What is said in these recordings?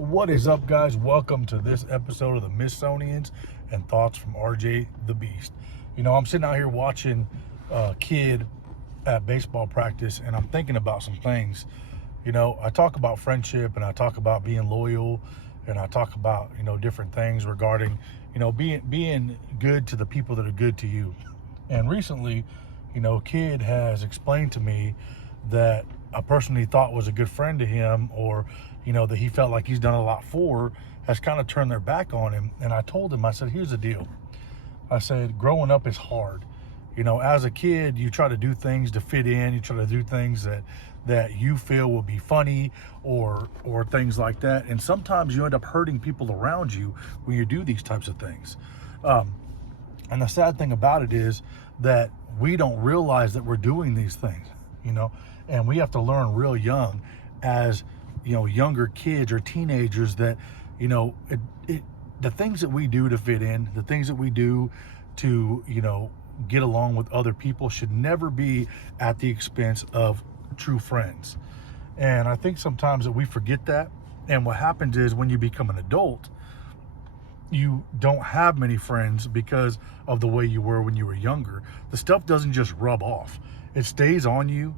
What is up, guys? Welcome to this episode of the Missonians and Thoughts from RJ the Beast. I'm sitting out here watching a kid at baseball practice, and I'm thinking about some things. I talk about friendship, and I talk about being loyal, and I talk about different things regarding being good to the people that are good to you. And recently, a kid has explained to me that a person he thought was a good friend to him, or that he felt like he's done a lot for, has kind of turned their back on him. And I told him, I said, here's the deal. I said, growing up is hard. As a kid, you try to do things to fit in. You try to do things that you feel will be funny or things like that. And sometimes you end up hurting people around you when you do these types of things. And the sad thing about it is that we don't realize that we're doing these things, and we have to learn real young as younger kids or teenagers that the things that we do to fit in, the things that we do to get along with other people should never be at the expense of true friends. And I think sometimes that we forget that. And what happens is when you become an adult, you don't have many friends because of the way you were when you were younger. The stuff doesn't just rub off. It stays on you.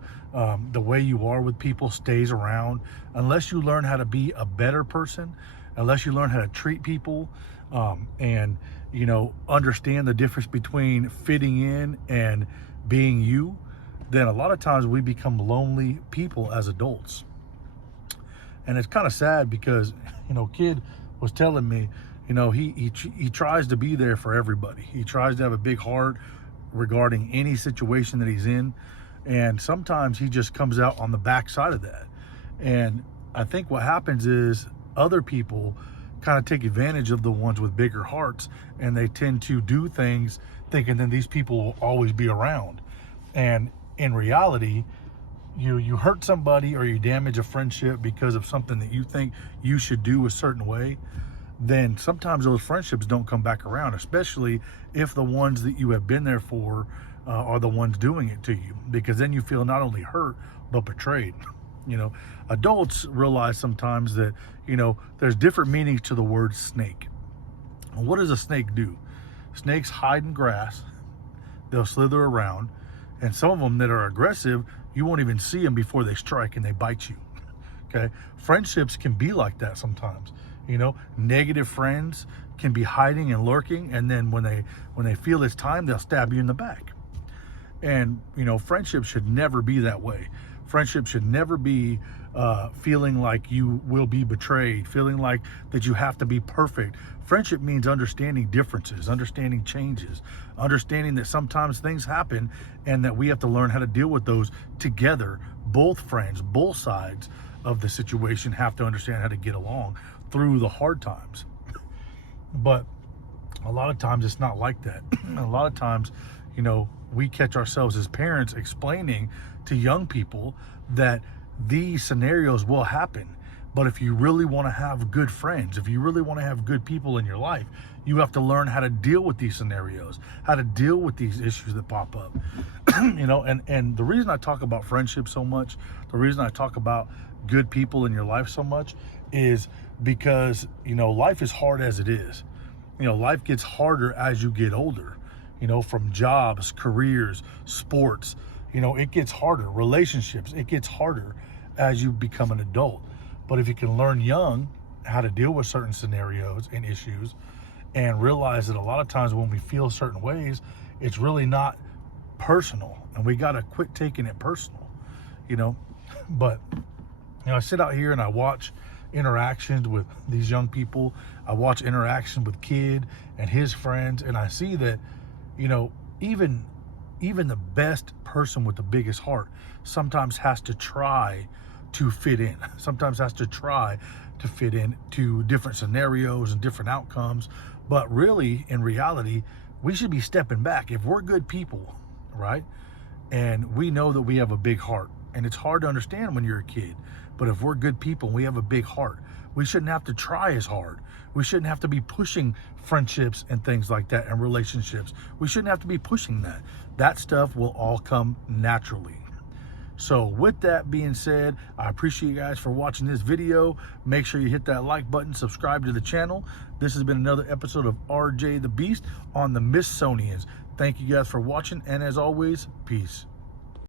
The way you are with people stays around. Unless you learn how to be a better person, unless you learn how to treat people, and understand the difference between fitting in and being you, then a lot of times we become lonely people as adults. And it's kind of sad because kid was telling me he tries to be there for everybody. He tries to have a big heart regarding any situation that he's in, and sometimes he just comes out on the backside of that. And I think what happens is other people kind of take advantage of the ones with bigger hearts, and they tend to do things thinking that these people will always be around. And in reality, you hurt somebody or you damage a friendship because of something that you think you should do a certain way, then sometimes those friendships don't come back around, especially if the ones that you have been there for are the ones doing it to you, because then you feel not only hurt but betrayed. Adults realize sometimes that there's different meanings to the word snake. And what does a snake do? Snakes hide in grass, they'll slither around, and some of them that are aggressive, you won't even see them before they strike and they bite you. Okay, friendships can be like that sometimes. Negative friends can be hiding and lurking, and then when they feel it's time, they'll stab you in the back. And friendship should never be that way. Friendship should never be feeling like you will be betrayed, feeling like that you have to be perfect. Friendship means understanding differences, understanding changes, understanding that sometimes things happen and that we have to learn how to deal with those together. Both friends, both sides of the situation have to understand how to get along through the hard times. But a lot of times it's not like that. A lot of times, we catch ourselves as parents explaining to young people that these scenarios will happen. But if you really want to have good friends, if you really want to have good people in your life, you have to learn how to deal with these scenarios, how to deal with these issues that pop up. And the reason I talk about friendship so much, the reason I talk about good people in your life so much is because, life is hard as it is. Life gets harder as you get older, from jobs, careers, sports, it gets harder. Relationships, it gets harder as you become an adult. But if you can learn young how to deal with certain scenarios and issues, and realize that a lot of times when we feel certain ways, it's really not personal, and we got to quit taking it personal, But, I sit out here and I watch interactions with these young people. I watch interaction with kid and his friends, and I see that, even the best person with the biggest heart sometimes has to try to fit in, sometimes has to try to fit in to different scenarios and different outcomes. But really, in reality, we should be stepping back. If we're good people, right, and we know that we have a big heart, and it's hard to understand when you're a kid, but if we're good people and we have a big heart, we shouldn't have to try as hard. We shouldn't have to be pushing friendships and things like that and relationships. We shouldn't have to be pushing that. That stuff will all come naturally. So with that being said, I appreciate you guys for watching this video. Make sure you hit that like button, subscribe to the channel. This has been another episode of RJ the Beast on the Smithsonians. Thank you guys for watching, and as always, peace.